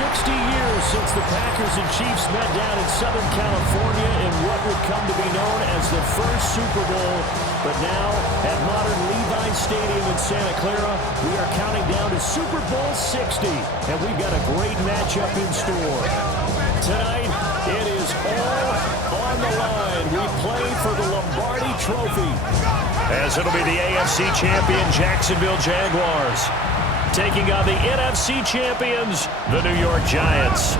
60 years since the Packers and Chiefs met down in Southern California in what would come to be known as the first Super Bowl. But now, at modern Levi Stadium in Santa Clara, we are counting down to Super Bowl 60, and we've got a great matchup in store. Tonight, it is all on the line. We play for the Lombardi Trophy, as it'll be the AFC champion Jacksonville Jaguars taking on the NFC champions, the New York Giants.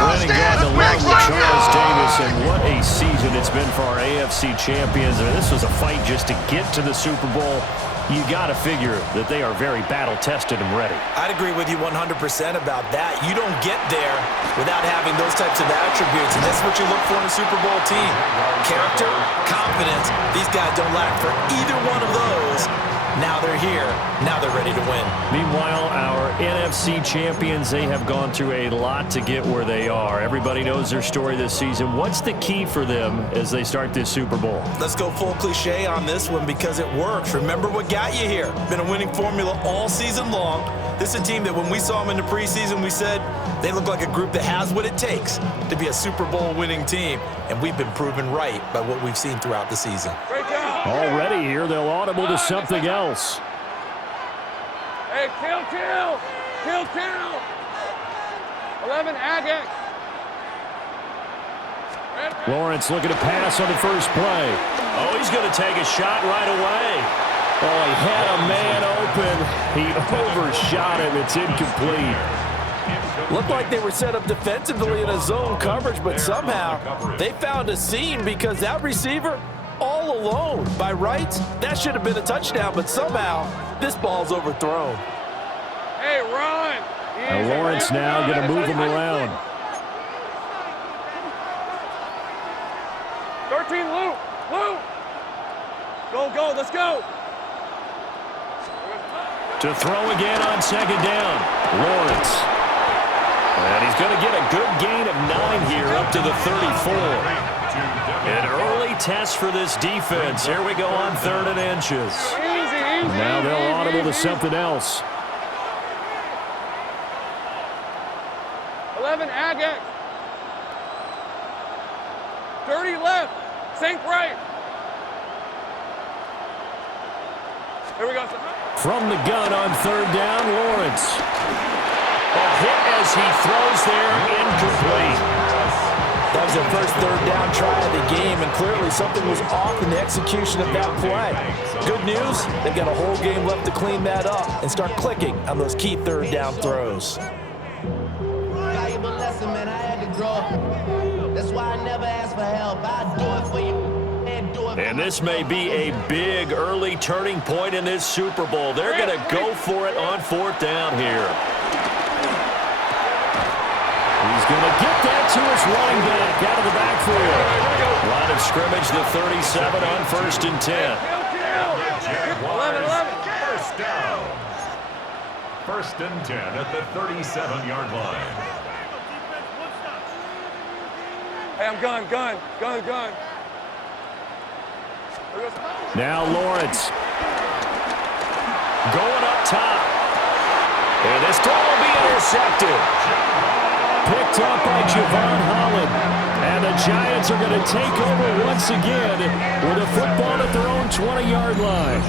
Running down the line with Charles Davis, and what a season it's been for our AFC champions. This was a fight just to get to the Super Bowl. You got to figure that they are very battle-tested and ready. I'd agree with you 100% about that. You don't get there without having those types of attributes, and that's what you look for in a Super Bowl team. Character, confidence, these guys don't lack for either one of those. Now they're here. Now they're ready to win. Meanwhile, our NFC champions, they have gone through a lot to get where they are. Everybody knows their story this season. What's the key for them as they start this Super Bowl? Let's go full cliche on this one because it works. Remember what got you here. Been a winning formula all season long. This is a team that when we saw them in the preseason, we said they look like a group that has what it takes to be a Super Bowl winning team. And we've been proven right by what we've seen throughout the season. Already here, they'll audible to something else. Hey, kill. 11, Agate. Lawrence looking to pass on the first play. Oh, he's going to take a shot right away. Oh, he had a man open. He overshot him. It's incomplete. Looked like they were set up defensively in a zone coverage, but somehow they found a seam because that receiver all alone. By rights, that should have been a touchdown, but somehow this ball's overthrown. Hey, run. And Lawrence now going to move him around. 13, Luke. Go, let's go. To throw again on second down. Lawrence. And he's going to get a good gain of 9 here up to the 34. An early test for this defense. Here we go on 3rd and inches. Easy. Now they'll audible to something else. 11, Agate. 30 left. Sink right. Here we go. From the gun on 3rd down, Lawrence. A hit as he throws there, incomplete. That was their first 3rd down try of the game, and clearly something was off in the execution of that play. Good news, they've got a whole game left to clean that up and start clicking on those key 3rd down throws. Valuable lesson, man. I had to grow up. That's why I never ask for help. I do it for you. And this may be a big early turning point in this Super Bowl. They're going to go for it on 4th down here. He's going to get that to his running back out of the backfield. Line of scrimmage, the 37 on 1st and 10. 11. First down. 1st and 10 at the 37-yard line. Hey, I'm gun. Now Lawrence. Going up top. And this throw will be intercepted. Picked up by Javon Holland. And the Giants are going to take over once again with a football at their own 20-yard line.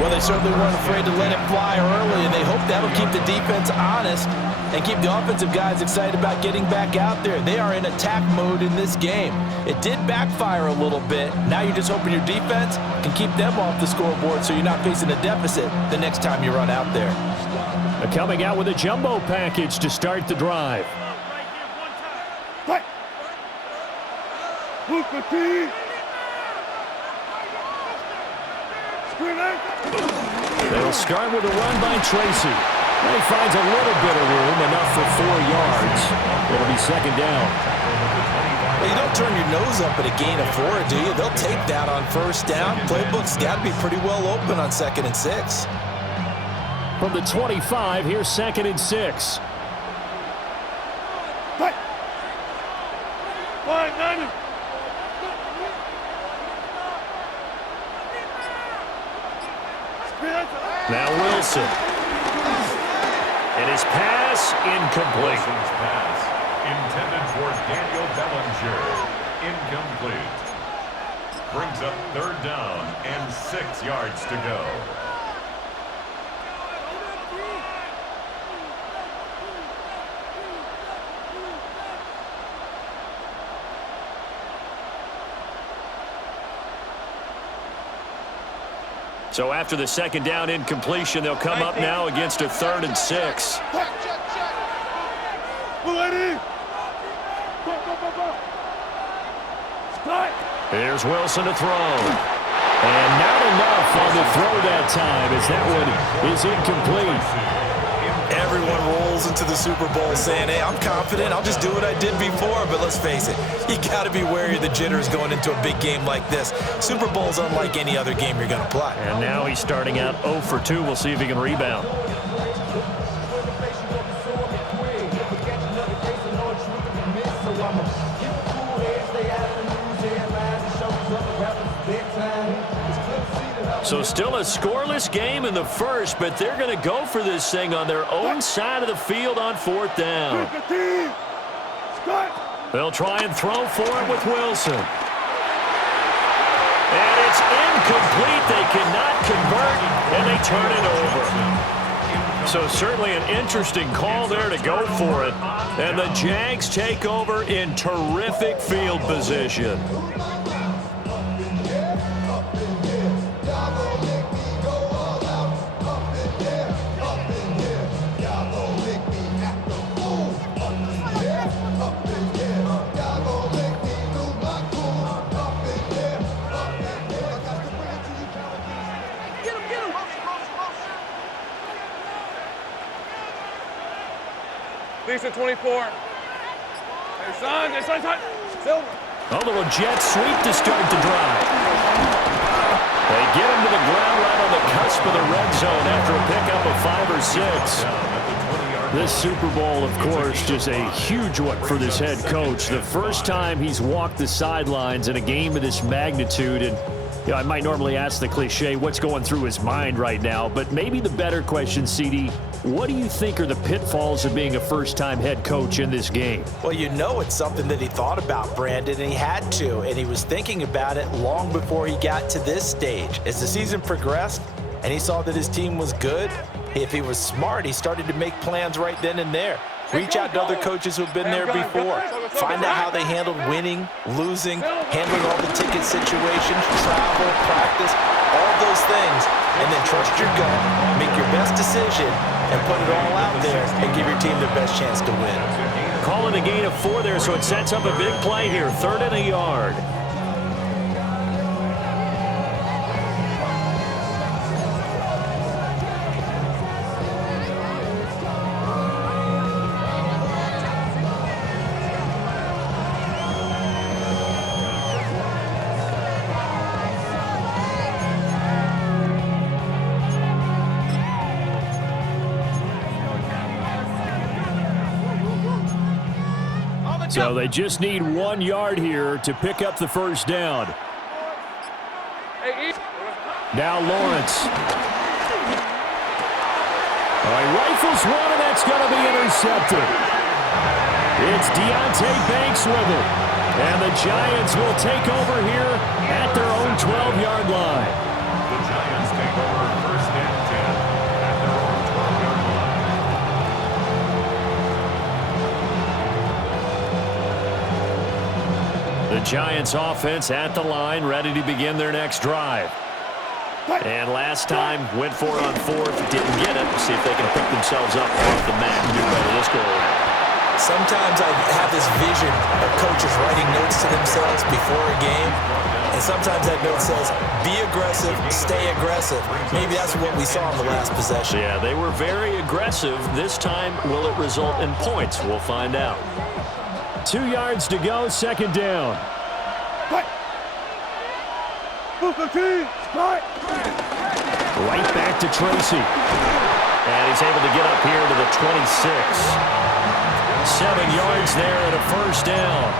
Well, they certainly weren't afraid to let it fly early, and they hope that'll keep the defense honest and keep the offensive guys excited about getting back out there. They are in attack mode in this game. It did backfire a little bit. Now you're just hoping your defense can keep them off the scoreboard so you're not facing a deficit the next time you run out there. They're coming out with a jumbo package to start the drive. They'll start with a run by Tracy. And he finds a little bit of room, enough for 4 yards. It'll be 2nd down. Well, you don't turn your nose up at a gain of 4, do you? They'll take that on 1st down. Playbook's got to be pretty well open on 2nd and 6. From the 25, here's 2nd and 6. Now Wilson. And his pass incomplete. Wilson's pass intended for Daniel Bellinger. Incomplete. Brings up 3rd down and 6 yards to go. So after the 2nd down incompletion, they'll come up now against a 3rd and 6. Here's Wilson to throw. And not enough on the throw that time as that one is incomplete. Everyone rolls rolls into the Super Bowl saying, hey, I'm confident, I'll just do what I did before. But let's face it, you got to be wary of the jitters going into a big game like this. Super Bowl's unlike any other game you're going to play. And now he's starting out 0 for 2. We'll see if he can rebound. So still a scoreless game in the first, but they're going to go for this thing on their own side of the field on 4th down. They'll try and throw for it with Wilson. And it's incomplete. They cannot convert, and they turn it over. So certainly an interesting call there to go for it. And the Jags take over in terrific field position. Decent 24. Hey, son. Silver. A little jet sweep to start the drive. They get him to the ground right on the cusp of the red zone after a pickup of 5 or 6. This Super Bowl, of course, just a huge one for this head coach. The first time he's walked the sidelines in a game of this magnitude. And you know, I might normally ask the cliche, what's going through his mind right now? But maybe the better question, CD, what do you think are the pitfalls of being a first-time head coach in this game? Well, you know it's something that he thought about, Brandon, and he had to, and he was thinking about it long before he got to this stage. As the season progressed and he saw that his team was good, if he was smart, he started to make plans right then and there. Reach out to other coaches who've been there before. Find out how they handled winning, losing, handling all the ticket situations, travel, practice, all those things, and then trust your gut, make your best decision, and put it all out there and give your team the best chance to win. Calling a gain of 4 there, so it sets up a big play here. 3rd and a yard. So they just need 1 yard here to pick up the first down. Now Lawrence. He rifles one, and that's going to be intercepted. It's Deontay Banks with it. And the Giants will take over here at their own 12-yard line. The Giants take over 1st and 10 at their own 12-yard line. The Giants offense at the line, ready to begin their next drive. And last time, went for it on 4th, didn't get it. See if they can pick themselves up off the mat and do better this go around. Sometimes I have this vision of coaches writing notes to themselves before a game, and sometimes that note says, be aggressive, stay aggressive. Maybe that's what we saw in the last possession. Yeah, they were very aggressive. This time, will it result in points? We'll find out. 2 yards to go, 2nd down. Right back to Tracy. And he's able to get up here to the 26. 7 yards there and a 1st down.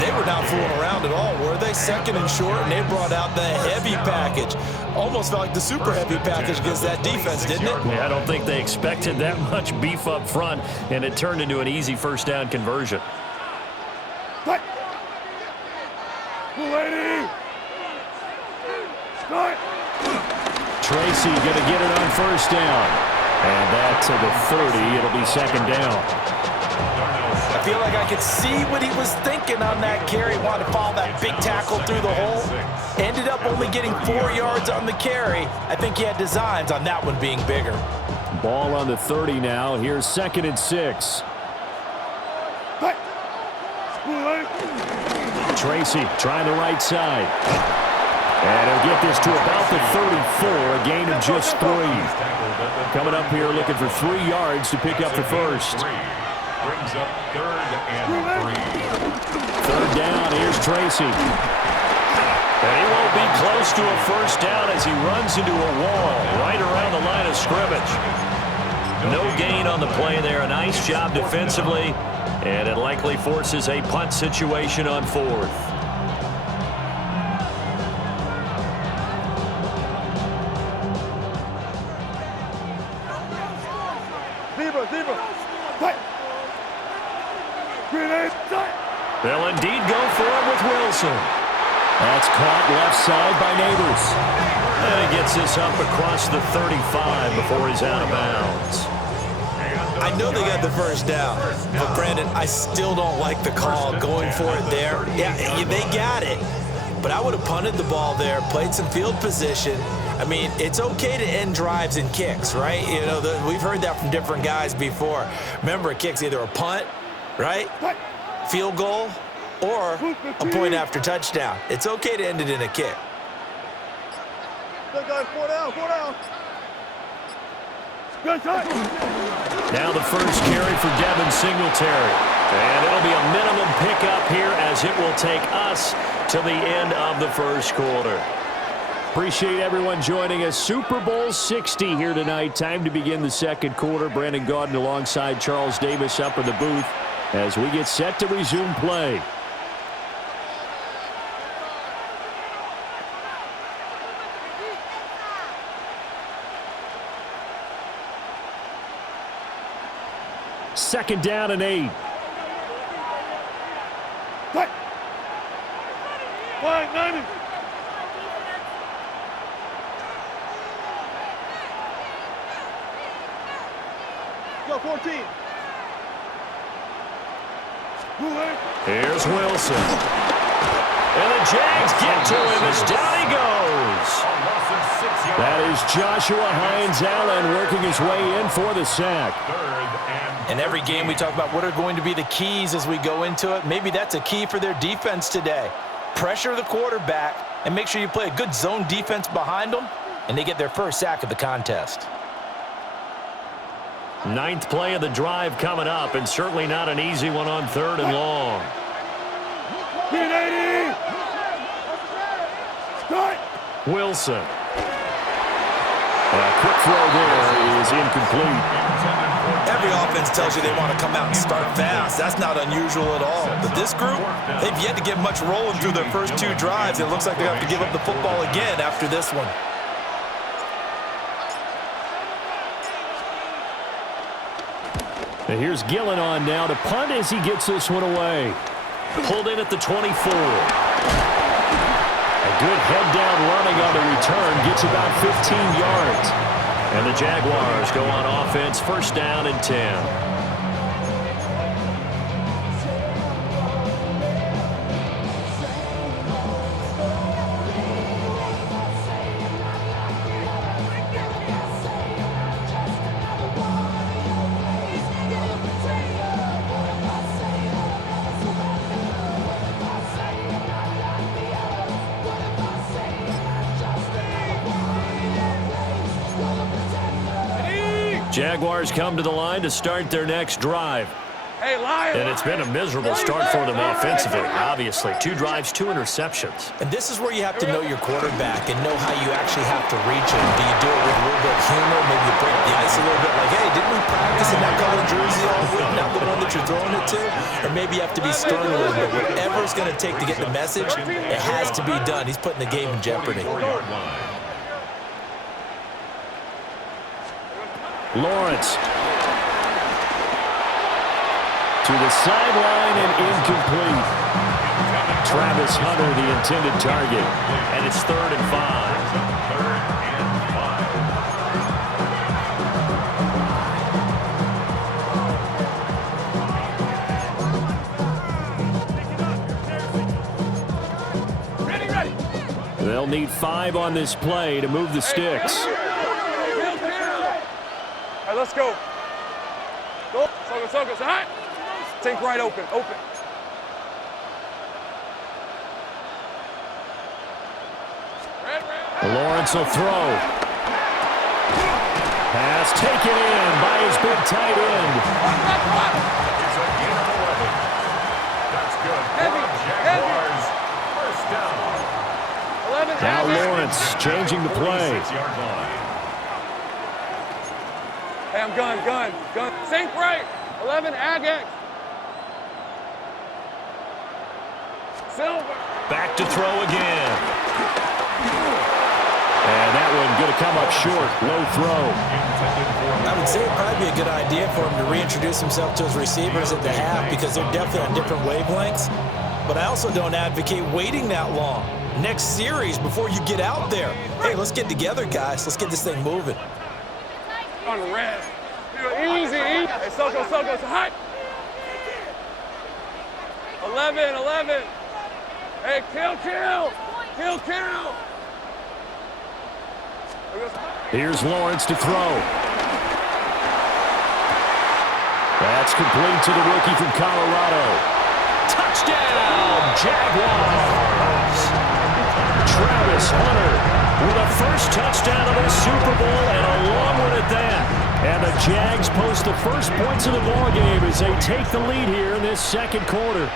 They were not fooling around at all, were they? 2nd and short, and they brought out the heavy package. Almost felt like the super heavy package against that defense, didn't it? Yeah, I don't think they expected that much beef up front, and it turned into an easy 1st down conversion. Tracy going to get it on 1st down. And that to the 30. It'll be 2nd down. I feel like I could see what he was thinking on that carry. Wanted to follow that big tackle through the hole. Ended up only getting 4 yards on the carry. I think he had designs on that one being bigger. Ball on the 30 now. Here's 2nd and 6. Tracy trying the right side. And he'll get this to about the 34, a gain of just 3. Coming up here looking for 3 yards to pick up the first. Brings up 3rd and 3. 3rd down, here's Tracy. And he won't be close to a first down as he runs into a wall right around the line of scrimmage. No gain on the play there. A nice job defensively, and it likely forces a punt situation on 4th. They'll indeed go for it with Wilson. That's caught left side by Neighbors. And he gets this up across the 35 before he's out of bounds. I know they got the first down, but Brandon, I still don't like the call going for it there. Yeah, they got it, but I would have punted the ball there, played some field position. I mean, it's okay to end drives and kicks, right? You know, we've heard that from different guys before. Remember, a kick's either a punt, right, field goal, or a point after touchdown. It's okay to end it in a kick. Now the first carry for Devin Singletary. And it'll be a minimum pickup here as it will take us to the end of the first quarter. Appreciate everyone joining us. Super Bowl 60 here tonight. Time to begin the second quarter. Brandon Gaudin alongside Charles Davis up in the booth as we get set to resume play. Second down and 8. Flag 90. Go 14. Here's Wilson. And the Jags get to him as down he goes. That is Joshua Hines Allen working his way in for the sack. In every game we talk about what are going to be the keys as we go into it. Maybe that's a key for their defense today. Pressure the quarterback and make sure you play a good zone defense behind them, and they get their first sack of the contest. 9th play of the drive coming up, and certainly not an easy one on 3rd and long. Wilson. A quick throw there is incomplete. Every offense tells you they want to come out and start fast. That's not unusual at all. But this group, they've yet to get much rolling through their first 2 drives. It looks like they have to give up the football again after this one. And here's Gillen on now to punt as he gets this one away. Pulled in at the 24. A good head-down running on the return. Gets about 15 yards. And the Jaguars go on offense, first down and 10. Jaguars come to the line to start their next drive. Hey, liar. And it's been a miserable start for them offensively, obviously. 2 drives, 2 interceptions. And this is where you have to know your quarterback and know how you actually have to reach him. Do you do it with a little bit of humor? Maybe you break the ice a little bit like, hey, didn't we practice in that color jersey all week, not the one that you're throwing it to? Or maybe you have to be stern a little bit. Whatever it's going to take to get the message, it has to be done. He's putting the game in jeopardy. Lawrence. To the sideline and incomplete. Travis Hunter, the intended target. And it's 3rd and 5. They'll need 5 on this play to move the sticks. All right, let's go. Go. Focus. All right. Think right open. Lawrence will throw. Pass taken in by his big tight end. It's a gain of 11. That's good. Jaguars. First down. 11. Now Lawrence changing the play. 46-yard line. Hey, I'm gun. Sink right. 11, Agex. Silver. Back to throw again. And that one going to come up short. Low throw. I would say it'd probably be a good idea for him to reintroduce himself to his receivers at the half because they're definitely on different wavelengths. But I also don't advocate waiting that long. Next series before you get out there. Hey, let's get together, guys. Let's get this thing moving. On the red. Easy. Hey, Soko. It's hot. 11. Hey, kill. Here's Lawrence to throw. That's complete to the rookie from Colorado. Touchdown, Jaguars! Travis Hunter with a first touchdown of the Super Bowl and a long one at that. And the Jags post the first points of the ballgame as they take the lead here in this second quarter.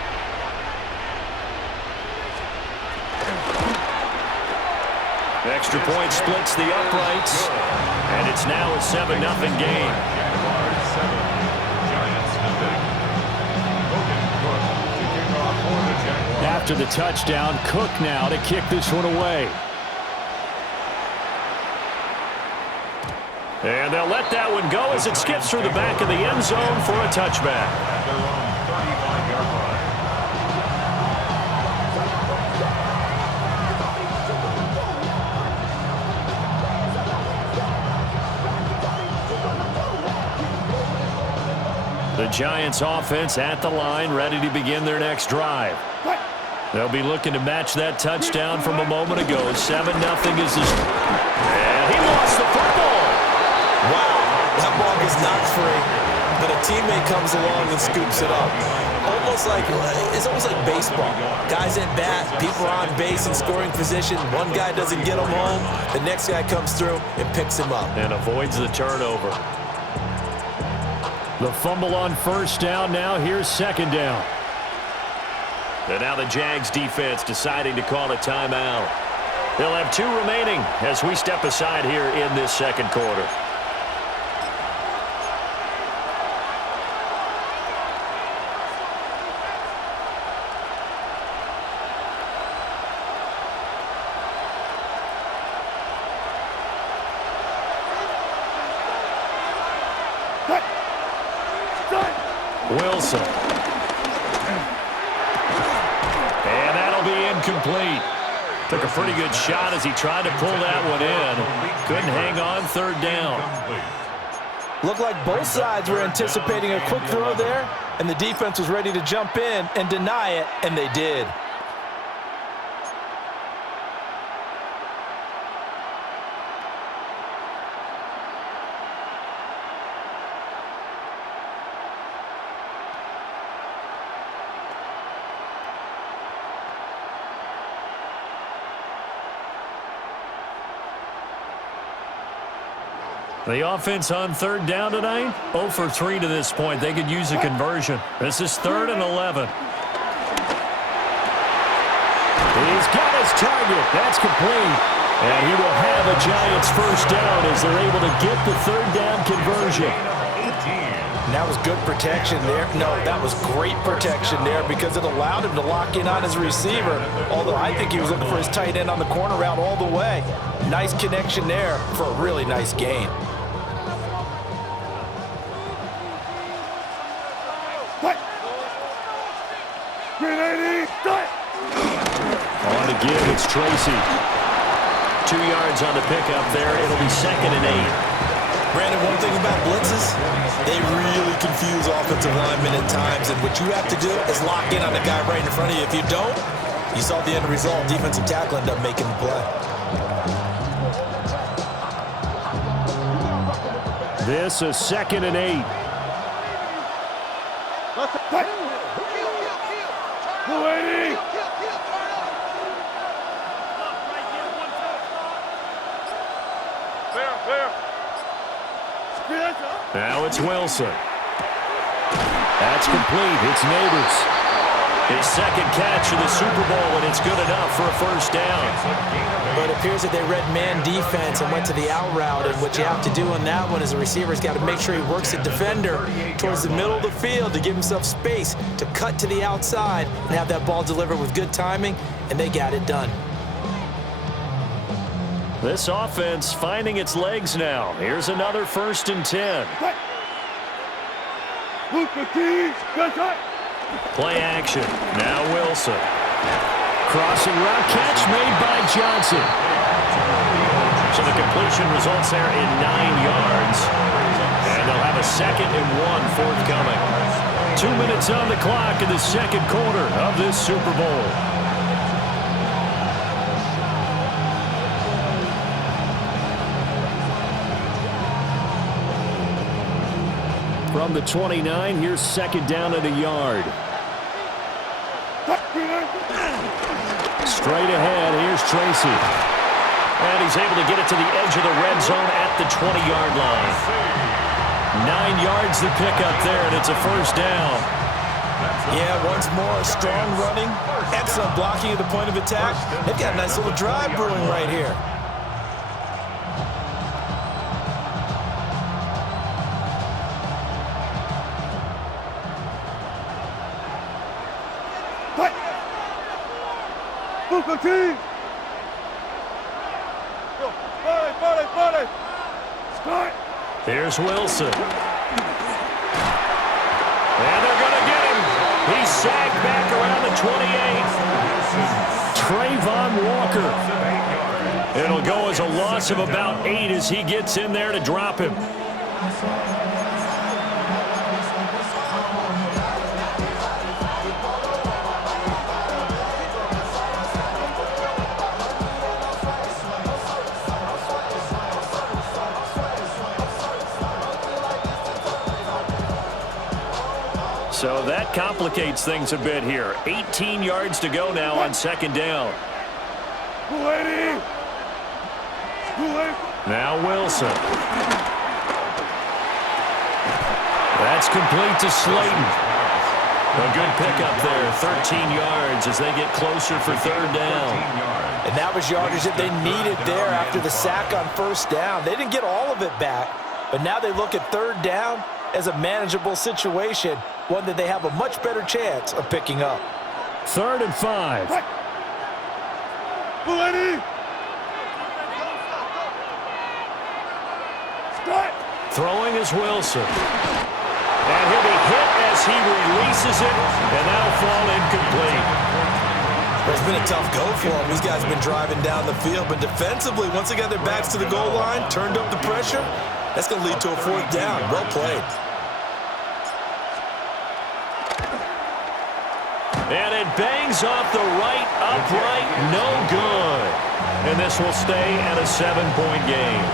Extra point splits the uprights, and it's now a 7-0 game. Jaguars 7. Giants nothing. Logan Cook to kick off for the Jaguars. After the touchdown, Cook now to kick this one away. And they'll let that one go as it skips through the back of the end zone for a touchback. At their own 35-yard line. The Giants offense at the line, ready to begin their next drive. They'll be looking to match that touchdown from a moment ago. 7-0 is the... And he lost the football. Wow, that ball was not free, but a teammate comes along and scoops it up. It's almost like baseball. Guys at bat, people are on base in scoring position. One guy doesn't get him home, the next guy comes through and picks him up. And avoids the turnover. The fumble on first down. Now here's second down. And now the Jags defense deciding to call a timeout. They'll have 2 remaining as we step aside here in this second quarter. Wilson. And that'll be incomplete. Took a pretty good shot as he tried to pull that one in. Couldn't hang on third down. Looked like both sides were anticipating a quick throw there, and the defense was ready to jump in and deny it, and they did. The offense on third down tonight, 0 for 3 to this point. They could use a conversion. This is 3rd and 11. He's got his target. That's complete. And he will have a Giants first down as they're able to get the third down conversion. And that was good protection there. No, that was great protection there because it allowed him to lock in on his receiver. Although I think he was looking for his tight end on the corner route all the way. Nice connection there for a really nice gain. On the give, it's Tracy. 2 yards on the pickup there. It'll be 2nd and 8. Brandon, one thing about blitzes, they really confuse offensive linemen at times, and what you have to do is lock in on the guy right in front of you. If you don't, you saw the end result. Defensive tackle ended up making the play. This is 2nd and 8. Now it's Wilson. That's complete. It's Neighbors. His second catch of the Super Bowl, and it's good enough for a first down. But it appears that they read man defense and went to the out route, and what you have to do on that one is the receiver's got to make sure he works the defender towards the middle of the field to give himself space to cut to the outside and have that ball delivered with good timing, and they got it done. This offense finding its legs now. Here's another 1st and 10. Play action. Now Wilson. Crossing route catch made by Johnson. So the completion results there in 9 yards. And they'll have a 2nd and 1 forthcoming. 2 minutes on the clock in the second quarter of this Super Bowl. From the 29, here's 2nd down and a yard. Straight ahead, here's Tracy. And he's able to get it to the edge of the red zone at the 20-yard line. 9 yards to pick up there, and it's a first down. Yeah, once more, strong running, excellent blocking at the point of attack. They've got a nice little drive brewing right here. Here's Wilson. And they're going to get him. He's sagged back around the 28. Trayvon Walker. It'll go as a loss of about 8 as he gets in there to drop him. So that complicates things a bit here. 18 yards to go now on 2nd down. Now Wilson. That's complete to Slayton. A good pickup there, 13 yards as they get closer for 3rd down. And that was yardage that they needed there after the sack on 1st down. They didn't get all of it back, but now they look at 3rd down as a manageable situation, one that they have a much better chance of picking up. 3rd and 5. Throwing is Wilson. And he'll be hit as he releases it, and that'll fall incomplete. It's been a tough go for them. These guys have been driving down the field, but defensively, once they got their backs to the goal line, turned up the pressure, that's going to lead to a 4th down. Well played. And it bangs off the right upright, no good. And this will stay at a 7-point game.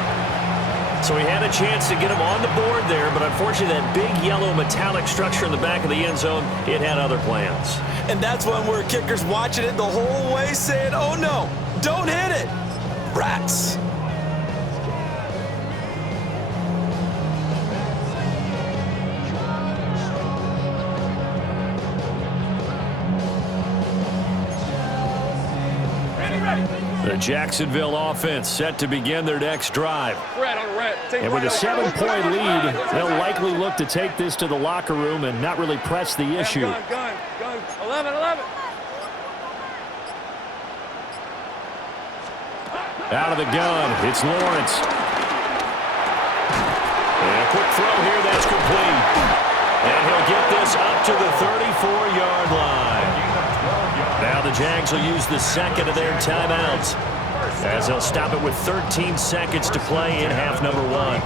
So he had a chance to get him on the board there, but unfortunately that big yellow metallic structure in the back of the end zone, it had other plans. And that's one where kicker's watching it the whole way saying, oh no, don't hit it. Rats. The Jacksonville offense set to begin their next drive. And with a 7-point lead, they'll likely look to take this to the locker room and not really press the issue. Gun. 11. Out of the gun, it's Lawrence. And a quick throw here, that's complete. And he'll get this up to the 34-yard line. Now the Jags will use the 2nd of their timeouts, as they'll stop it with 13 seconds to play in half number 1.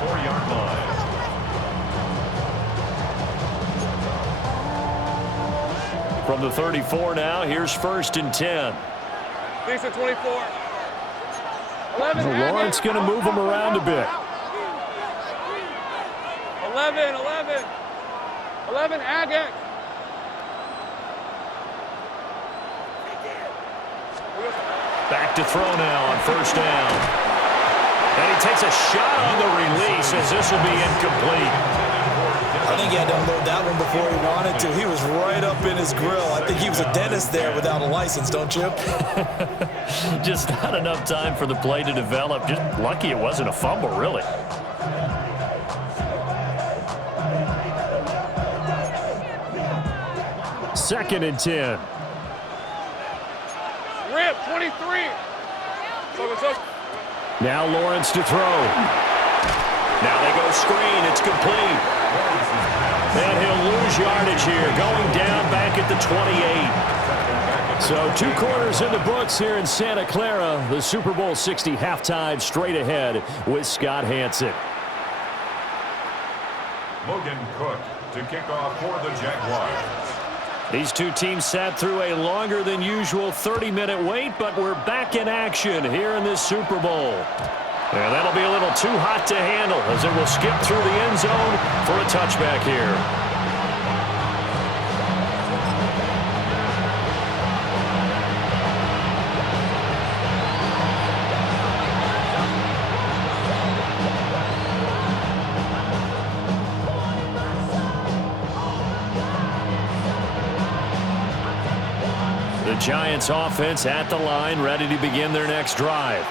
From the 34 now, here's 1st and 10. Decent 24. Lawrence going to move him around a bit. 11, Agate. Back to throw now on 1st down. And he takes a shot on the release as this will be incomplete. I think he had to unload that one before he wanted to. He was right up in his grill. I think he was a dentist there without a license, don't you? Just not enough time for the play to develop. Just lucky it wasn't a fumble, really. Second and 10. Rip, 23. Now Lawrence to throw. Now they go screen. It's complete. And he'll lose yardage here, going down back at the 28. So 2 quarters in the books here in Santa Clara. The Super Bowl 60 halftime straight ahead with Scott Hanson. Logan Cook to kick off for the Jaguars. These two teams sat through a longer than usual 30-minute wait, but we're back in action here in this Super Bowl. And that'll be a little too hot to handle as it will skip through the end zone for a touchback here. The Giants offense at the line, ready to begin their next drive.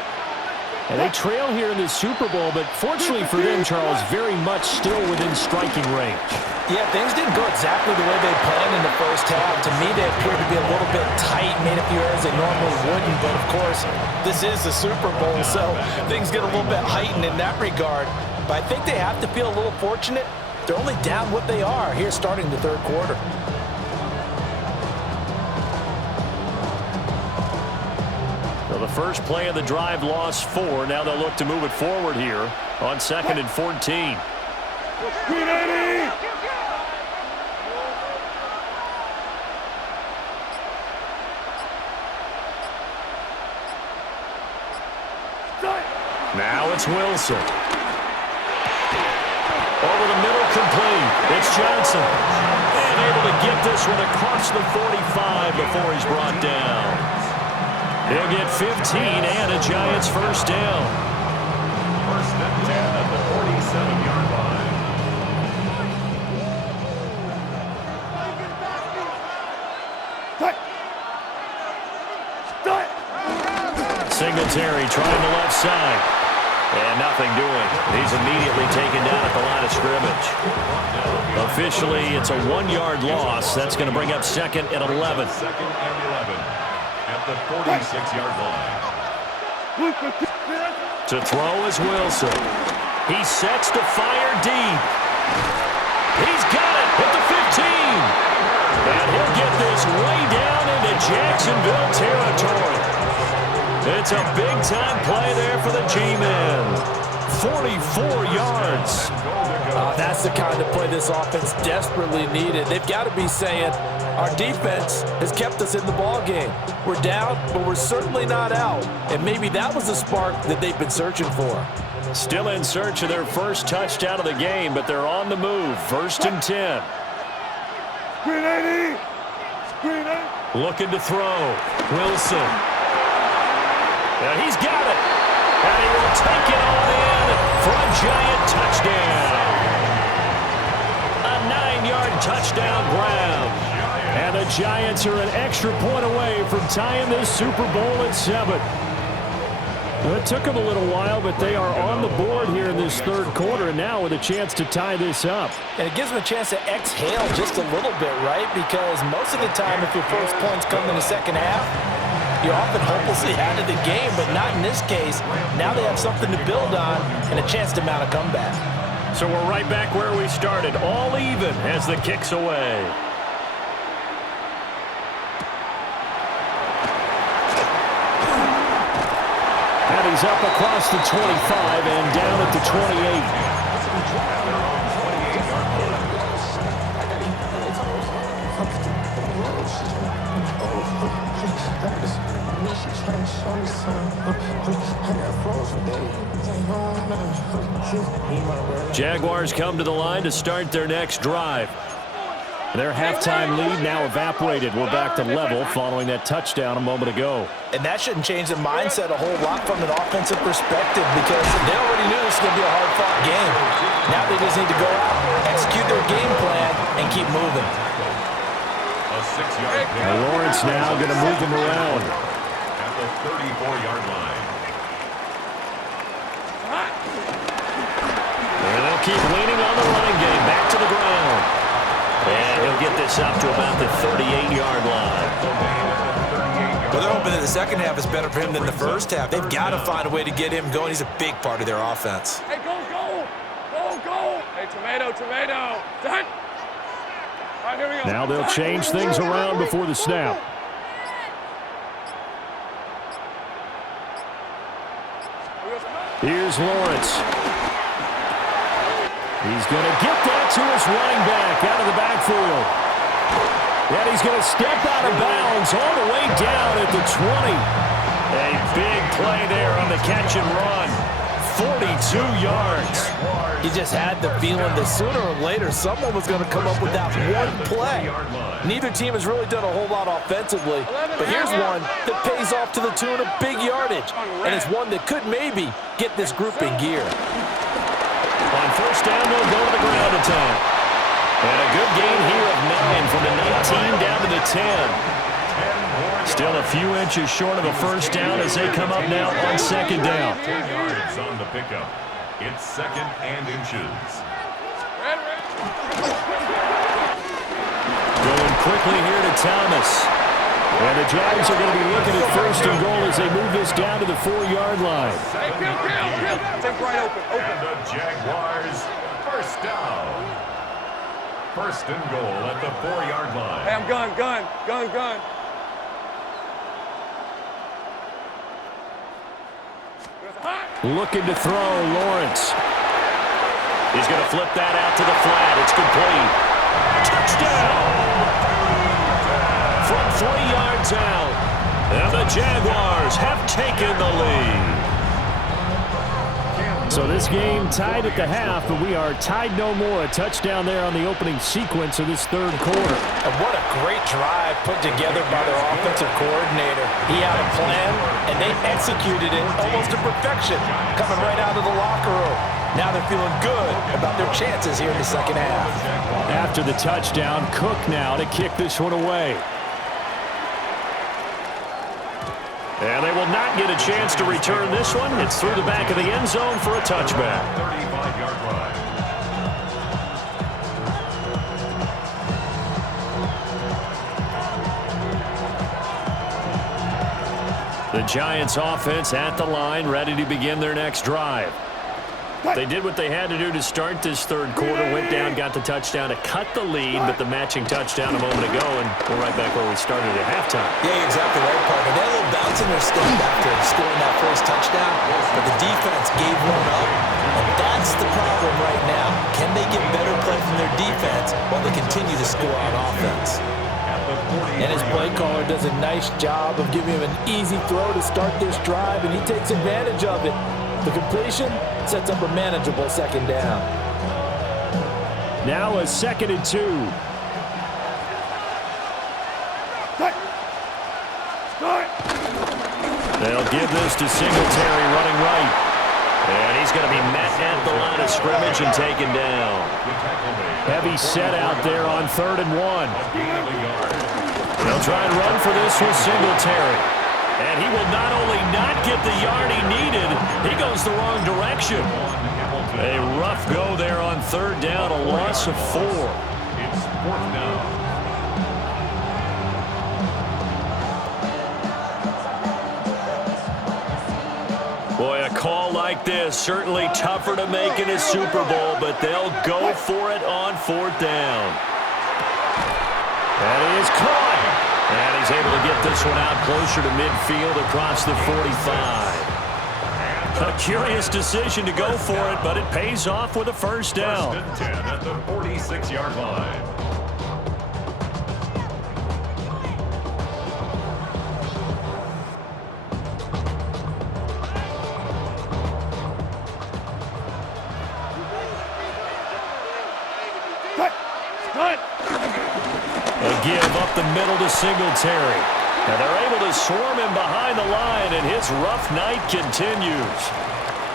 And they trail here in the Super Bowl, but fortunately for them, Charles, very much still within striking range. Yeah, things didn't go exactly the way they planned in the first half. To me, they appeared to be a little bit tight, made a few errors they normally wouldn't. But, of course, this is the Super Bowl, so things get a little bit heightened in that regard. But I think they have to feel a little fortunate. They're only down what they are here starting the third quarter. The first play of the drive lost 4. Now they'll look to move it forward here on 2nd and 14. Now it's Wilson. Over the middle, complete. It's Johnson. And able to get this one across the 45 before he's brought down. He'll get 15 and a Giants first down. First and 10 at the 47-yard line. Singletary trying the left side. And nothing doing. He's immediately taken down at the line of scrimmage. Officially, it's a 1-yard loss. That's going to bring up 2nd and 11. 2nd and 11. At the 46-yard line. To throw is Wilson. He sets to fire deep. He's got it at the 15. And he'll get this way down into Jacksonville territory. It's a big-time play there for the G-Men. 44 yards. That's the kind of play this offense desperately needed. They've got to be saying, our defense has kept us in the ball game. We're down, but we're certainly not out. And maybe that was the spark that they've been searching for. Still in search of their first touchdown of the game, but they're on the move. 1st and 10. Looking to throw. Wilson. Now he's got it. And he will take it on in for a Giant touchdown. A 9-yard touchdown grab. And the Giants are an extra point away from tying this Super Bowl at 7. Well, it took them a little while, but they are on the board here in this third quarter, and now with a chance to tie this up. And it gives them a chance to exhale just a little bit, right? Because most of the time, if your first points come in the second half, you're often hopelessly out of the game, but not in this case. Now they have something to build on and a chance to mount a comeback. So we're right back where we started, all even as the kick's away. And he's up across the 25 and down at the 28. Jaguars come to the line to start their next drive. Their halftime lead now evaporated. We're back to level following that touchdown a moment ago. And that shouldn't change the mindset a whole lot from an offensive perspective because they already knew this was going to be a hard-fought game. Now they just need to go out, execute their game plan, and keep moving. A 6-yard pick. Lawrence now going to move them around. At the 34-yard line. And they'll keep leaning on the running game. Back to the ground. And he'll get this up to about the 38-yard line. Well, they're hoping that the second half is better for him than the first half. They've got to find a way to get him going. He's a big part of their offense. Hey, go, go! Go, go! Hey, tomato, tomato! Done! All right, here we go. Now they'll change things around before the snap. Here's Lawrence. He's going to get that to his running back out of the backfield. And he's going to step out of bounds all the way down at the 20. A big play there on the catch and run. 42 yards. You just had the feeling that sooner or later someone was going to come up with that one play. Neither team has really done a whole lot offensively, but here's one that pays off to the tune of big yardage, and it's one that could maybe get this group in gear. On first down, they'll go to the ground attack. And a good gain here of 9 from the 19 down to the 10. Still a few inches short of a first down as they come up now on second down. 10 yards on the pickup. It's second and inches. Going quickly here to Thomas. And the Giants are going to be looking at first and goal as they move this down to the 4-yard line. Hey, kill. Take right open. And the Jaguars first down. First and goal at the 4-yard line. Hey, I'm gun. Looking to throw, Lawrence. He's going to flip that out to the flat. It's complete. Touchdown! From 3 yards out. And the Jaguars have taken the lead. So this game tied at the half, but we are tied no more. A touchdown there on the opening sequence of this third quarter. And what a great drive put together by their offensive coordinator. He had a plan, and they executed it almost to perfection, coming right out of the locker room. Now they're feeling good about their chances here in the second half. After the touchdown, Cook now to kick this one away. And they will not get a chance to return this one. It's through the back of the end zone for a touchback. 35-yard line. The Giants offense at the line, ready to begin their next drive. They did what they had to do to start this third quarter, went down, got the touchdown to cut the lead, but the matching touchdown a moment ago, and we're right back where we started at halftime. Yeah, you're exactly right, partner. They had a little bounce in their step after scoring that first touchdown, but the defense gave one up, and that's the problem right now. Can they get better play from their defense while they continue to score on offense? And his play caller does a nice job of giving him an easy throw to start this drive, and he takes advantage of it. The completion sets up a manageable second down. Now a 2nd and 2. They'll give this to Singletary running right. And he's going to be met at the line of scrimmage and taken down. Heavy set out there on 3rd and 1. They'll try and run for this with Singletary. And he will not only not get the yard he needed, he goes the wrong direction. A rough go there on 3rd down, a loss of 4. It's 4th down. Boy, a call like this, certainly tougher to make in a Super Bowl, but they'll go for it on 4th down. And he is caught. And he's able to get this one out closer to midfield across the 45. A curious decision to go for it, but it pays off with a first down. 1st and 10 at the 46-yard line. give up the middle to Singletary. And they're able to swarm him behind the line, and his rough night continues.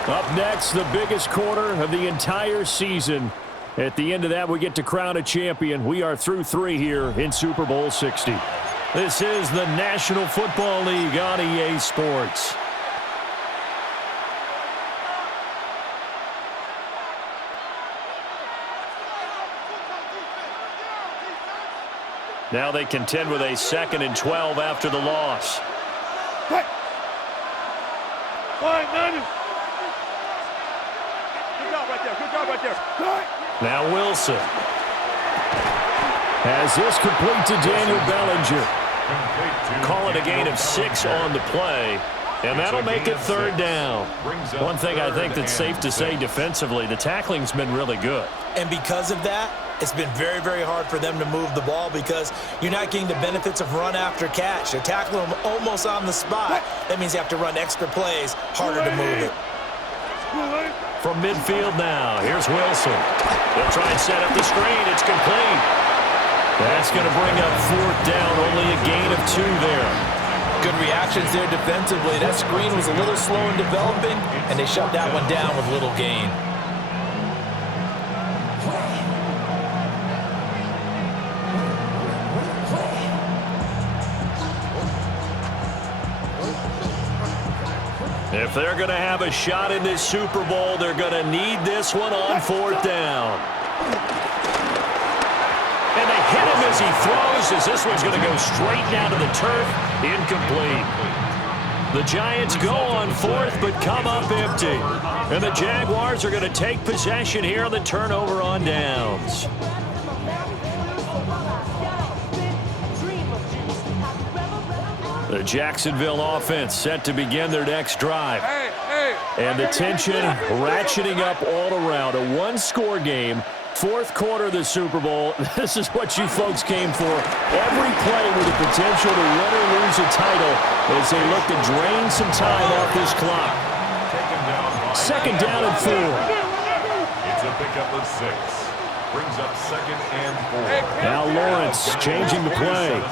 Up next, the biggest quarter of the entire season. At the end of that, we get to crown a champion. We are through 3 here in Super Bowl 60. This is the National Football League on EA Sports. Now they contend with a 2nd and 12 after the loss. Hey. Fine, Madden. Good job right there. Good job right there. Now Wilson has this complete to Daniel Bellinger. Call it a gain of 6 on the play, and that'll make it 3rd down. One thing I think that's safe to say defensively, the tackling's been really good. And because of that, it's been very, very hard for them to move the ball because you're not getting the benefits of run after catch. You're tackling them almost on the spot. That means you have to run extra plays, harder to move it. From midfield now, here's Wilson. They'll try and set up the screen. It's complete. That's going to bring up 4th down, only a gain of 2 there. Good reactions there defensively. That screen was a little slow in developing, and they shut that one down with little gain. If they're going to have a shot in this Super Bowl, they're going to need this one on 4th down. And they hit him as he throws, as this one's going to go straight down to the turf. Incomplete. The Giants go on 4th, but come up empty. And the Jaguars are going to take possession here on the turnover on downs. The Jacksonville offense set to begin their next drive. And the tension ratcheting up all around. A 1-score game, 4th quarter of the Super Bowl. This is what you folks came for. Every play with the potential to win or lose a title as they look to drain some time off this clock. 2nd down and 4. It's a pickup of 6. Brings up 2nd and 4. Now Lawrence changing the play.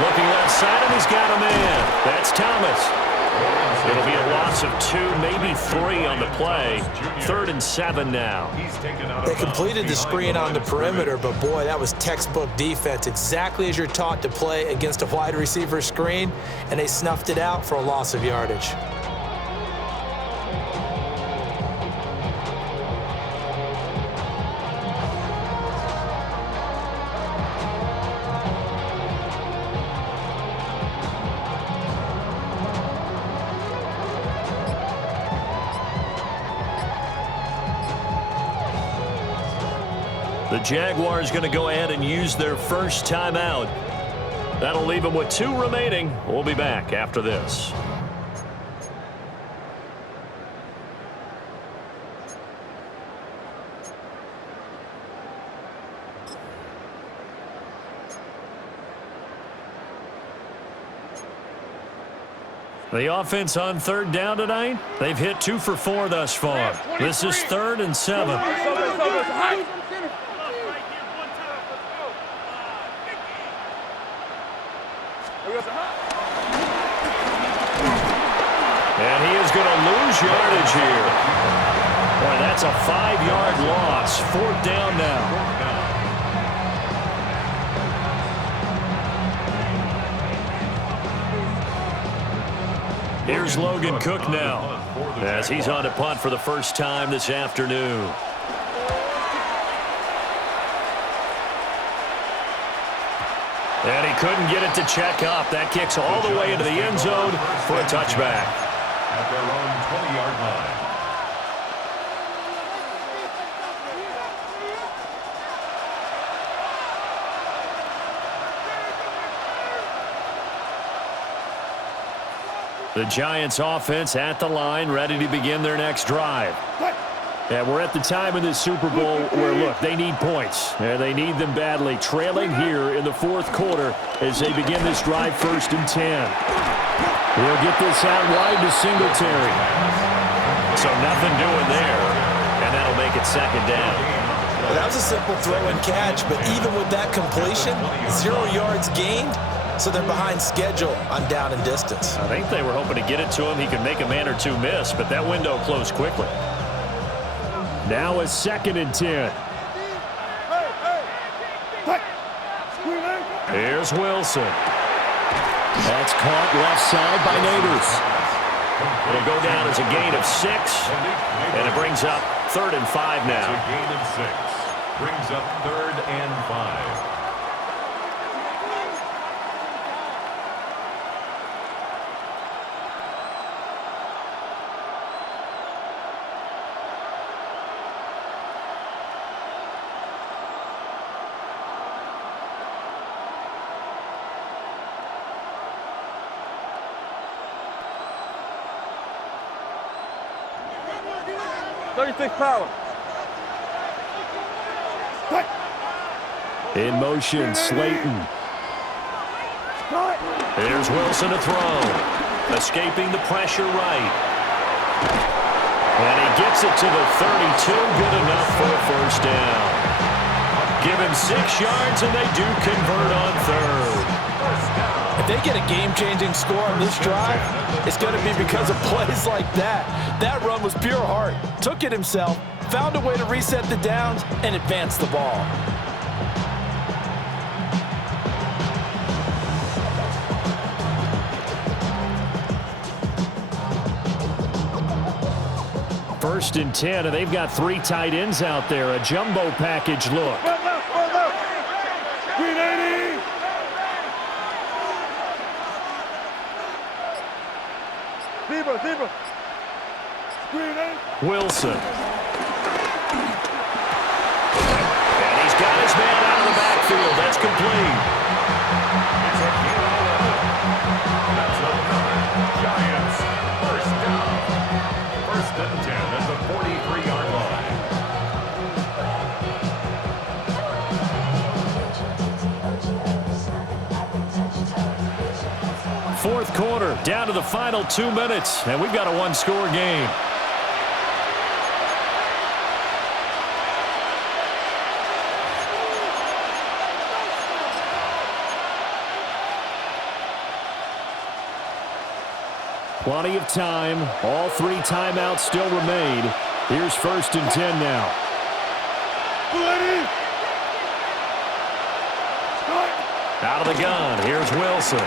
Looking left side, and he's got a man. That's Thomas. It'll be a loss of 2, maybe 3 on the play. 3rd and 7 now. They completed the screen on the perimeter, but boy, that was textbook defense. Exactly as you're taught to play against a wide receiver screen, and they snuffed it out for a loss of yardage. The Jaguars going to go ahead and use their first timeout. That'll leave them with 2 remaining. We'll be back after this. The offense on 3rd down tonight, they've hit 2 for 4 thus far. This is 3rd and 7. And he is going to lose yardage here. Boy, that's a 5-yard loss. 4th down now. Here's Logan Cook now, as he's on to punt for the first time this afternoon. And he couldn't get it to check up. That kicks all the way into the end zone for a touchback. At their own 20-yard line. The Giants offense at the line, ready to begin their next drive. And we're at the time in this Super Bowl where, look, they need points. And they need them badly. Trailing here in the 4th quarter as they begin this drive 1st and 10. He'll get this out wide to Singletary. So nothing doing there, and that'll make it second down. Well, that was a simple throw and catch, but even with that completion, 0 yards gained, so they're behind schedule on down and distance. I think they were hoping to get it to him. He could make a man or two miss, but that window closed quickly. Now a 2nd and 10. Here's Wilson. That's caught left side by Neighbors. It'll go down as a gain of 6, and it brings up 3rd and 5 now. It's a gain of 6. Brings up 3rd and 5. Power. In motion, Slayton. Here's Wilson to throw. Escaping the pressure right. And he gets it to the 32. Good enough for a first down. Give him 6 yards, and they do convert on 3rd. If they get a game-changing score on this drive, it's going to be because of plays like that. That run was pure heart. Took it himself, found a way to reset the downs, and advance the ball. First and 10, and they've got 3 tight ends out there. A jumbo package look. Wilson. And he's got his man out of the backfield. That's complete. It's a gain of 11. That's another Giants first down. 1st and 10 at the 43-yard line. 4th quarter, down to the final 2 minutes, and we've got a 1-score game. Plenty of time. All 3 timeouts still remain. Here's 1st and 10 now. Out of the gun. Here's Wilson.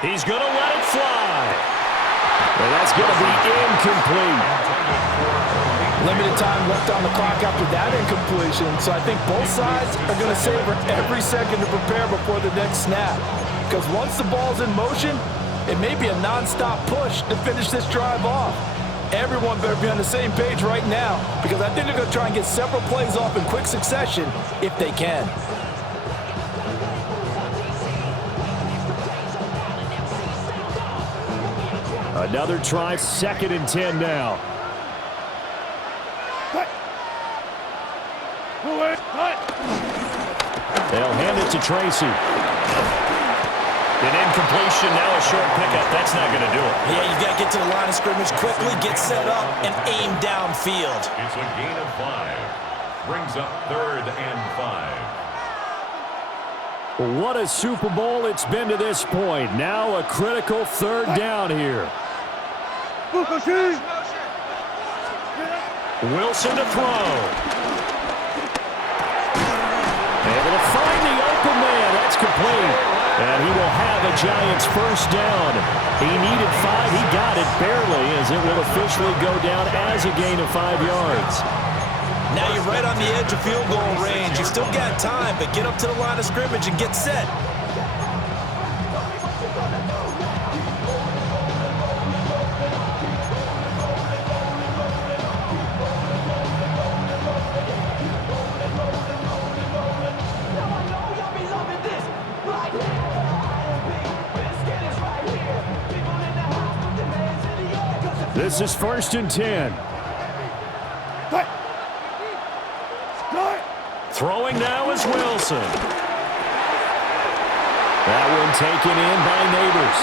He's going to let it fly. And that's going to be incomplete. Limited time left on the clock after that incompletion, so I think both sides are going to savor every second to prepare before the next snap. Because once the ball's in motion, it may be a non-stop push to finish this drive off. Everyone better be on the same page right now, because I think they're going to try and get several plays off in quick succession if they can. Another try, 2nd and 10 now. They'll hand it to Tracy. An incompletion, now a short pickup. That's not going to do it. Yeah, you've got to get to the line of scrimmage quickly, get set up, and aim downfield. It's a gain of 5. Brings up 3rd and 5. What a Super Bowl it's been to this point. Now a critical 3rd down here. Wilson to throw. Able to find the open man. That's complete. And he will have a Giants first down. He needed 5. He got it barely, as it will officially go down as a gain of 5 yards. Now you're right on the edge of field goal range. You still got time, but get up to the line of scrimmage and get set. This is 1st and 10. Throwing now is Wilson. That one taken in by Neighbors.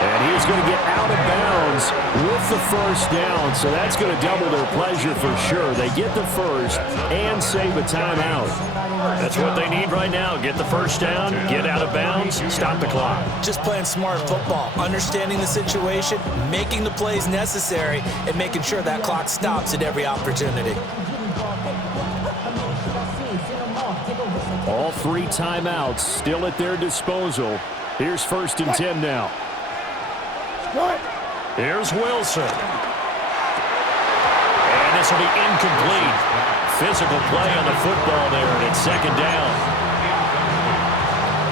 And he's going to get out of bounds with the first down, so that's going to double their pleasure for sure. They get the first and save a timeout. That's what they need right now. Get the first down, get out of bounds, stop the clock. Just playing smart football, understanding the situation, making the plays necessary, and making sure that clock stops at every opportunity. All 3 timeouts still at their disposal. Here's 1st and 10 now. Here's Wilson. And this will be incomplete. Physical play on the football there, and it's 2nd down.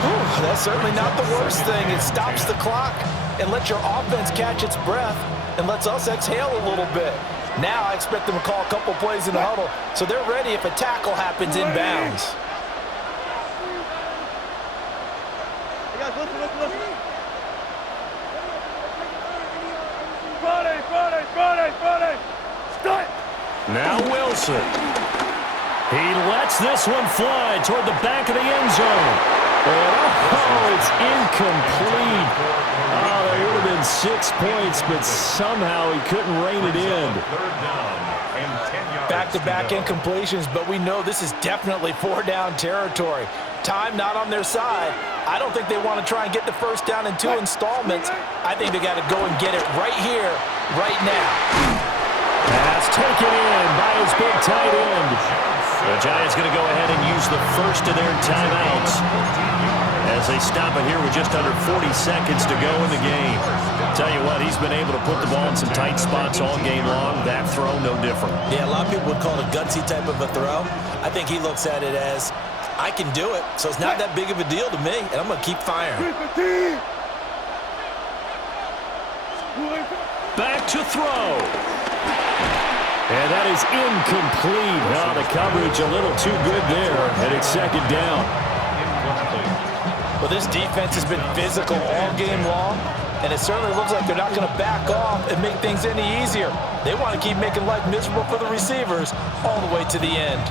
Whew, that's certainly not the worst thing. It stops the clock and lets your offense catch its breath and lets us exhale a little bit. Now I expect them to call a couple plays in the huddle, so they're ready if a tackle happens inbounds. Hey guys, listen. Friday. Start. Now Wilson. He lets this one fly toward the back of the end zone. And it's incomplete. Oh, there would have been 6 points, but somehow he couldn't rein it in. Back-to-back incompletions, but we know this is definitely 4-down territory. Time not on their side. I don't think they want to try and get the first down in 2 installments. I think they got to go and get it right here, right now. Pass taken in by his big tight end. The Giants going to go ahead and use the first of their timeouts as they stop it here with just under 40 seconds to go in the game. Tell you what, he's been able to put the ball in some tight spots all game long. That throw, no different. Yeah, a lot of people would call it a gutsy type of a throw. I think he looks at it as, I can do it, so it's not that big of a deal to me, and I'm going to keep firing. Back to throw. And that is incomplete. Oh, the coverage a little too good there, and it's 2nd down. Well, this defense has been physical all game long, and it certainly looks like they're not going to back off and make things any easier. They want to keep making life miserable for the receivers all the way to the end.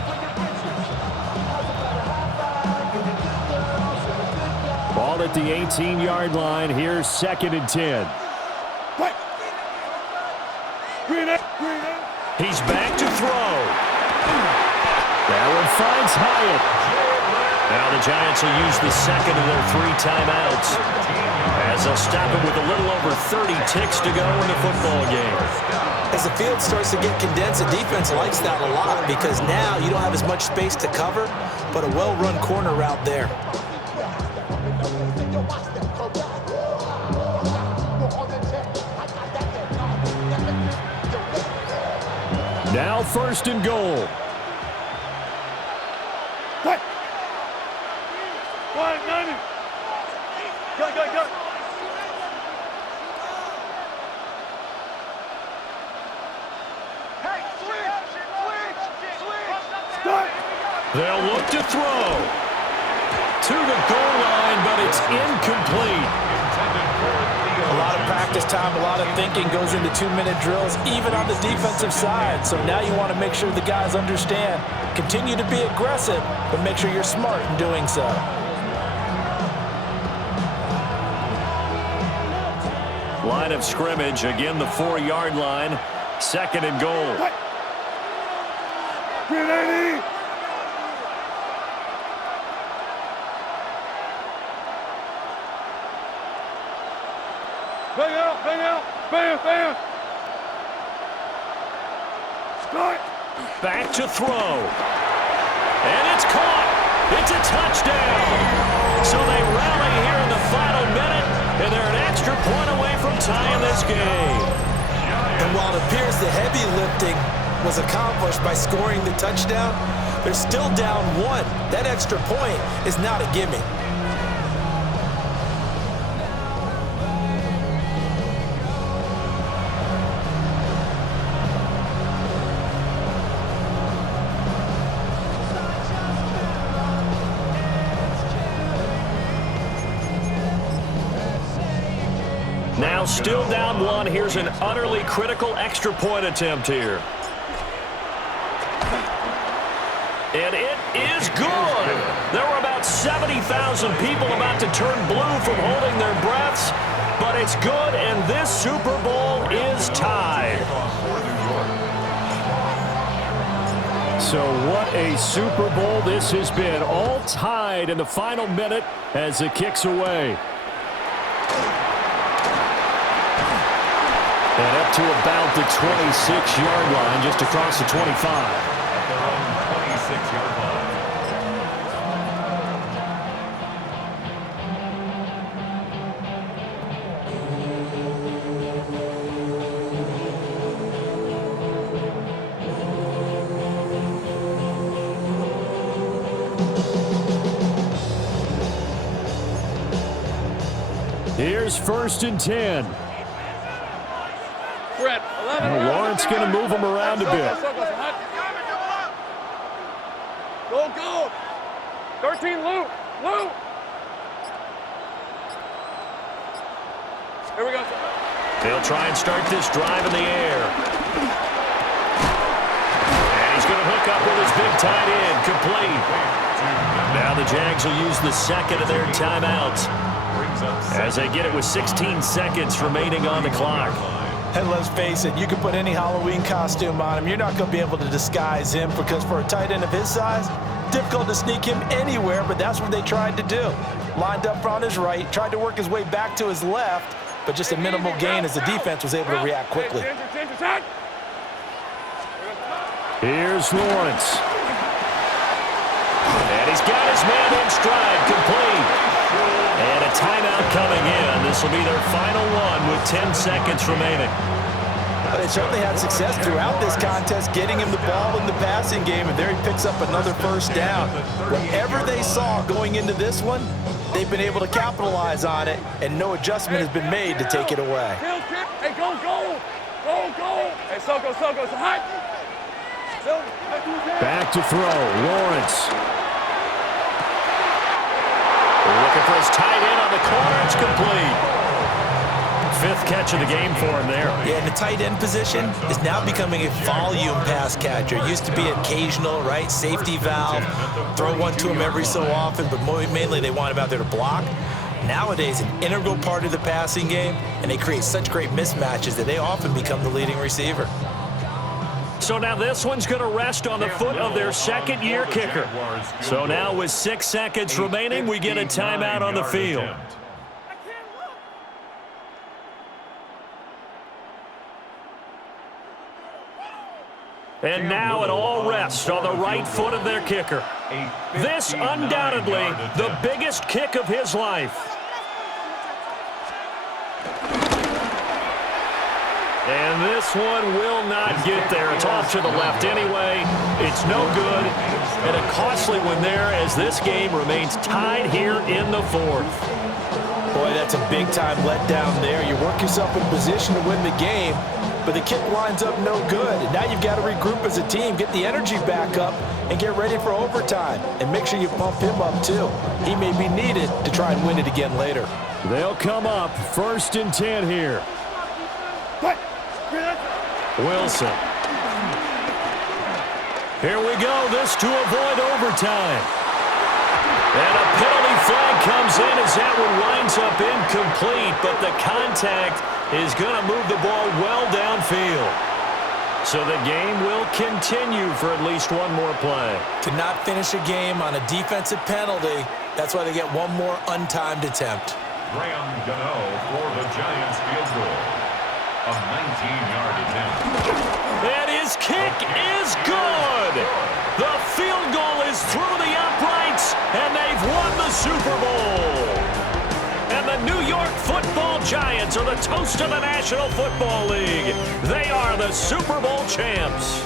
Ball at the 18-yard line. Here's 2nd and 10. He's back to throw. That one finds Hyatt. Now the Giants will use the 2nd of their 3 timeouts as they'll stop it with a little over 30 ticks to go in the football game. As the field starts to get condensed, the defense likes that a lot because now you don't have as much space to cover, but a well-run corner route there. Now 1st and goal. What? 190. Go. Hey, switch. Start. They'll look to throw. To the goal line, but it's incomplete. A lot of practice time, a lot of thinking goes into 2-minute drills, even on the defensive side. So now you want to make sure the guys understand. Continue to be aggressive, but make sure you're smart in doing so. Line of scrimmage, again the 4-yard line. 2nd and goal. 380. Bang out. Bam. Start. Back to throw. And it's caught. It's a touchdown. So they rally here in the final minute, and they're an extra point away from tying this game. And while it appears the heavy lifting was accomplished by scoring the touchdown, they're still down 1. That extra point is not a gimme. Now still down 1. Here's an utterly critical extra point attempt here. And it is good. There were about 70,000 people about to turn blue from holding their breaths, but it's good, and this Super Bowl is tied. So what a Super Bowl this has been. All tied in the final minute as it kicks away. And up to about the 26-yard line, just across the 25. At their own 26-yard line. Here's 1st and 10. Fred, 11. Lawrence going to move him around a bit. Go, go. 13, Lou. Lou. Here we go. They'll try and start this drive in the air. And he's going to hook up with his big tight end. Complete. Now the Jags will use the second of their timeouts as they get it with 16 seconds remaining on the clock. And let's face it, you can put any Halloween costume on him. You're not going to be able to disguise him because for a tight end of his size, difficult to sneak him anywhere, but that's what they tried to do. Lined up on his right, tried to work his way back to his left, but just a minimal gain as the defense was able to react quickly. Here's Lawrence. And he's got his man in stride, complete. And a timeout coming in. This will be their final one with 10 seconds remaining. But they certainly had success throughout this contest, getting him the ball in the passing game, and there he picks up another first down. Whatever they saw going into this one, they've been able to capitalize on it, and no adjustment has been made to take it away. Hey, go, go. Go, go. Hey, Soko, hot. Back to throw. Lawrence. Looking for his tight end on the corner. It's complete. 5th catch of the game for him there. Yeah, and the tight end position is now becoming a volume pass catcher. It used to be occasional, right? Safety valve. Throw one to him every so often, but mainly they want him out there to block. Nowadays, an integral part of the passing game, and they create such great mismatches that they often become the leading receiver. So now this one's going to rest on the foot of their second-year kicker. So now with 6 seconds remaining, we get a timeout on the field. And now it all rests on the right foot of their kicker. This undoubtedly the biggest kick of his life. And this one will not get there. It's off to the left anyway. It's no good. And a costly one there as this game remains tied here in the 4th. Boy, that's a big-time letdown there. You work yourself in position to win the game, but the kick lines up no good. And now you've got to regroup as a team, get the energy back up, and get ready for overtime. And make sure you pump him up, too. He may be needed to try and win it again later. They'll come up 1st and 10 here. Wilson. Here we go. This to avoid overtime. And a penalty flag comes in as that one winds up incomplete, but the contact is going to move the ball well downfield. So the game will continue for at least one more play. To not finish a game on a defensive penalty, that's why they get one more untimed attempt. Graham Gano for the Giants field goal. A 19-yard attempt. And his kick is good. The field goal is through the uprights, and they've won the Super Bowl. And the New York Football Giants are the toast of the National Football League. They are the Super Bowl champs.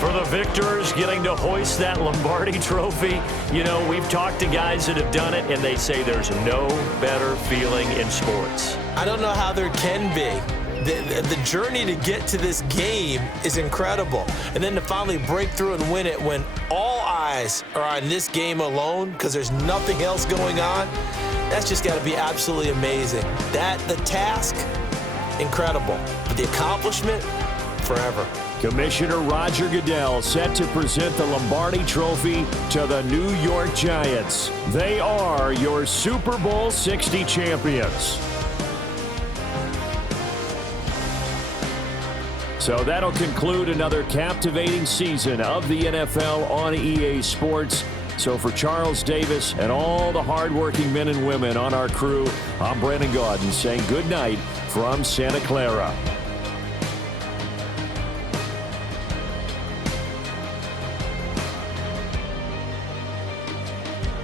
For the victors getting to hoist that Lombardi trophy, you know, we've talked to guys that have done it, and they say there's no better feeling in sports. I don't know how there can be. The journey to get to this game is incredible. And then to finally break through and win it when all eyes are on this game alone because there's nothing else going on, that's just got to be absolutely amazing. The task, incredible. But the accomplishment, forever. Commissioner Roger Goodell set to present the Lombardi Trophy to the New York Giants. They are your Super Bowl 60 champions. So that'll conclude another captivating season of the NFL on EA Sports. So for Charles Davis and all the hardworking men and women on our crew, I'm Brandon Gaudin saying good night from Santa Clara.